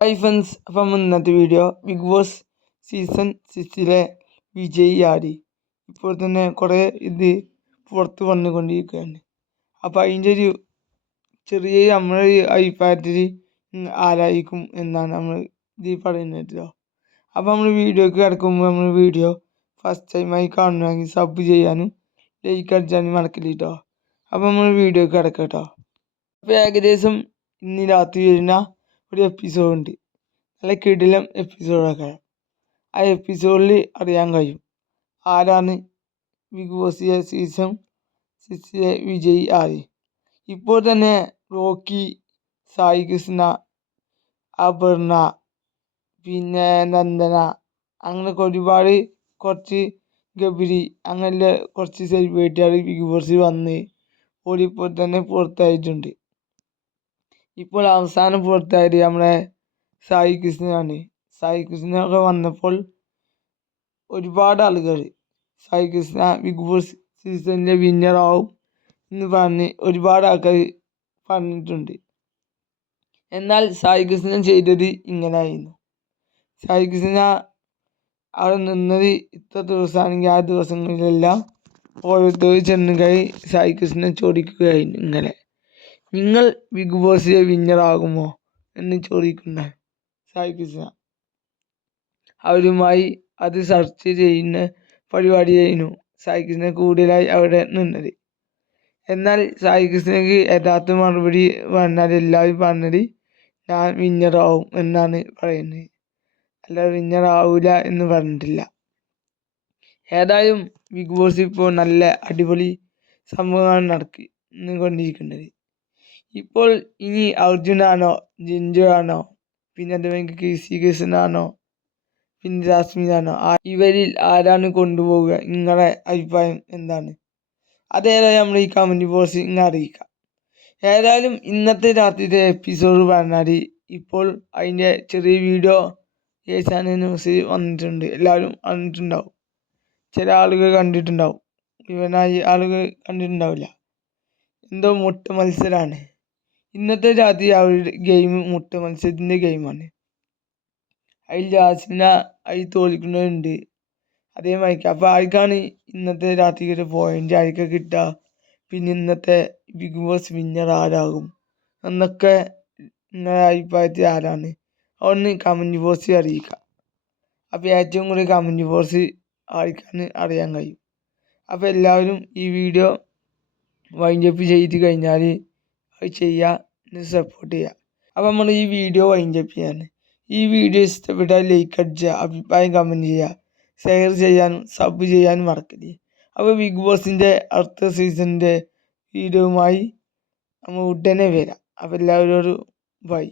Hi friends, അപ്പം ഇന്നത്തെ video Bigg Boss season 6 Vijay ആര് ഇപ്പോൾ തന്നെ കുറേ ഇത് പുറത്ത് വന്നുകൊണ്ടിരിക്കുകയാണ്. അപ്പോൾ അതിൻ്റെ ഒരു ചെറിയ നമ്മളെ അഭിപ്രായത്തിൽ ആരായിരിക്കും എന്നാണ് നമ്മൾ ഇതിൽ പറയുന്നത്. അപ്പോൾ നമ്മൾ വീഡിയോക്ക് കിടക്കുമ്പോൾ നമ്മൾ വീഡിയോ ഫസ്റ്റ് ടൈമായി കാണണമെങ്കിൽ സബ് ചെയ്യാനും ലൈക്ക് അടിച്ചാനും മറക്കില്ല കേട്ടോ. അപ്പോൾ നമ്മൾ വീഡിയോക്ക് കിടക്കാം കേട്ടോ. അപ്പോൾ ഏകദേശം ഇന്ന് രാത്രി വരുന്ന ഒരു എപ്പിസോഡുണ്ട്. നല്ല കിടിലം എപ്പിസോഡൊക്കെ. ആ എപ്പിസോഡിൽ അറിയാൻ കഴിയും ആരാണ് ബിഗ് ബോസ് സീസൺ 6 വിജയ് ആര്. ഇപ്പോൾ തന്നെ റോക്കി, സായി കൃഷ്ണ, അപർണ, പിന്നെ നന്ദന, അങ്ങനെയൊക്കെ ഒരുപാട് കുറച്ച് ഗബ്രി, അങ്ങനെയുള്ള കുറച്ച് സെലിബ്രിറ്റികൾ ബിഗ് ബോസിൽ വന്ന് ഓരിപ്പോൾ തന്നെ പുറത്തായിട്ടുണ്ട്. ഇപ്പോൾ അവസാനം പുറത്തായത് നമ്മളെ സായി കൃഷ്ണനാണ്. സായി കൃഷ്ണനൊക്കെ വന്നപ്പോൾ ഒരുപാട് ആളുകൾ സായി കൃഷ്ണ ബിഗ് ബോസ് സീസണിലെ വിന്നറാവും എന്ന് പറഞ്ഞ് ഒരുപാട് ആൾക്കാർ പറഞ്ഞിട്ടുണ്ട്. എന്നാൽ സായി കൃഷ്ണൻ ചെയ്തത് ഇങ്ങനെയായിരുന്നു. സായി കൃഷ്ണ അവിടെ നിന്നത് ഇത്ര ദിവസമാണെങ്കിൽ ആ ദിവസങ്ങളിലെല്ലാം ഓരോരുത്തർ ചെന്നുകൈ സായി കൃഷ്ണൻ ചോദിക്കുകയായിരുന്നു ഇങ്ങനെ, നിങ്ങൾ ബിഗ് ബോസിലെ വിന്നറാകുമോ എന്ന് ചോദിക്കുന്ന സായി കൃഷ്ണ. അവരുമായി അത് ചർച്ച ചെയ്യുന്ന പരിപാടിയായിരുന്നു സായി കൃഷ്ണ കൂടുതലായി അവിടെ നിന്നത്. എന്നാൽ സായി കൃഷ്ണയ്ക്ക് യഥാർത്ഥ മറുപടി പറഞ്ഞാൽ എല്ലാവരും പറഞ്ഞത് ഞാൻ വിന്നറാവും എന്നാണ് പറയുന്നത്, അല്ല വിന്നറാവില്ല എന്ന് പറഞ്ഞിട്ടില്ല. ഏതായാലും ബിഗ് ബോസ് ഇപ്പോൾ നല്ല അടിപൊളി സംഭവമാണ് നടന്നുകൊണ്ടിരിക്കുന്നത്. ഇപ്പോൾ ഇനി അർജുനാണോ ജിൻജോ ആണോ പിന്നെ അതുപോലെ കൃഷി കൃഷ്ണനാണോ പിന്നെ ജാസ്മിനാണോ, ഇവരിൽ ആരാണ് കൊണ്ടുപോവുക? നിങ്ങളുടെ അഭിപ്രായം എന്താണ്? അതേതായാലും നമ്മൾ ഈ കമൻറ്റ് ബോക്സിൽ ഇങ്ങനെ അറിയിക്കാം. ഏതായാലും ഇന്നത്തെ രാത്രിയുടെ എപ്പിസോഡ് പറഞ്ഞാൽ ഇപ്പോൾ അതിൻ്റെ ചെറിയ വീഡിയോ ഏഷ്യാനെറ്റ് ന്യൂസിൽ വന്നിട്ടുണ്ട്. എല്ലാവരും കണ്ടിട്ടുണ്ടാവും, ചില ആളുകൾ കണ്ടിട്ടുണ്ടാവും, ഇവനായി ആളുകൾ കണ്ടിട്ടുണ്ടാവില്ല. എന്തോ മുട്ട മത്സരമാണ് ഇന്നത്തെ രാത്രി. അവരുടെ ഗെയിം മുട്ട മത്സരത്തിൻ്റെ ഗെയിമാണ്. അതിൽ ജാസ്മിന അതിൽ തോൽക്കുന്നവരുണ്ട്, അതേമാതിരി. അപ്പോൾ ആർക്കാണ് ഇന്നത്തെ രാത്രി ഒരു പോയിൻ്റ് ആർക്കൊക്കെ കിട്ടുക, പിന്നെ ഇന്നത്തെ ബിഗ് ബോസ് വിന്നർ ആരാകും എന്നൊക്കെ നിങ്ങളുടെ അഭിപ്രായത്തിൽ ആരാണ് ഒന്ന് കമൻറ്റ് ബോക്സിൽ അറിയിക്കുക. അപ്പോൾ ഏറ്റവും കൂടുതൽ കമൻറ്റ് ബോക്സ് ആർക്കാണ് അറിയാൻ കഴിയും. അപ്പോൾ എല്ലാവരും ഈ വീഡിയോ വൈൻഡപ്പ് ചെയ്ത് കഴിഞ്ഞാൽ അത് ചെയ്യുക, സപ്പോർട്ട് ചെയ്യുക. അപ്പോൾ നമ്മൾ ഈ വീഡിയോ വൈൻഡപ്പ് ചെയ്യാണ്. ഈ വീഡിയോ ഇഷ്ടപ്പെട്ടാൽ ലൈക്ക് അടിക്കുക, അഭിപ്രായം കമൻറ്റ് ചെയ്യുക, ഷെയർ ചെയ്യാനും സബ് ചെയ്യാനും മറക്കരുത്. അപ്പോൾ ബിഗ് ബോസിൻ്റെ അടുത്ത സീസണിൻ്റെ വീഡിയോയുമായി നമ്മൾ ഉടനെ വരാം. അപ്പോൾ എല്ലാവരോടും ബൈ.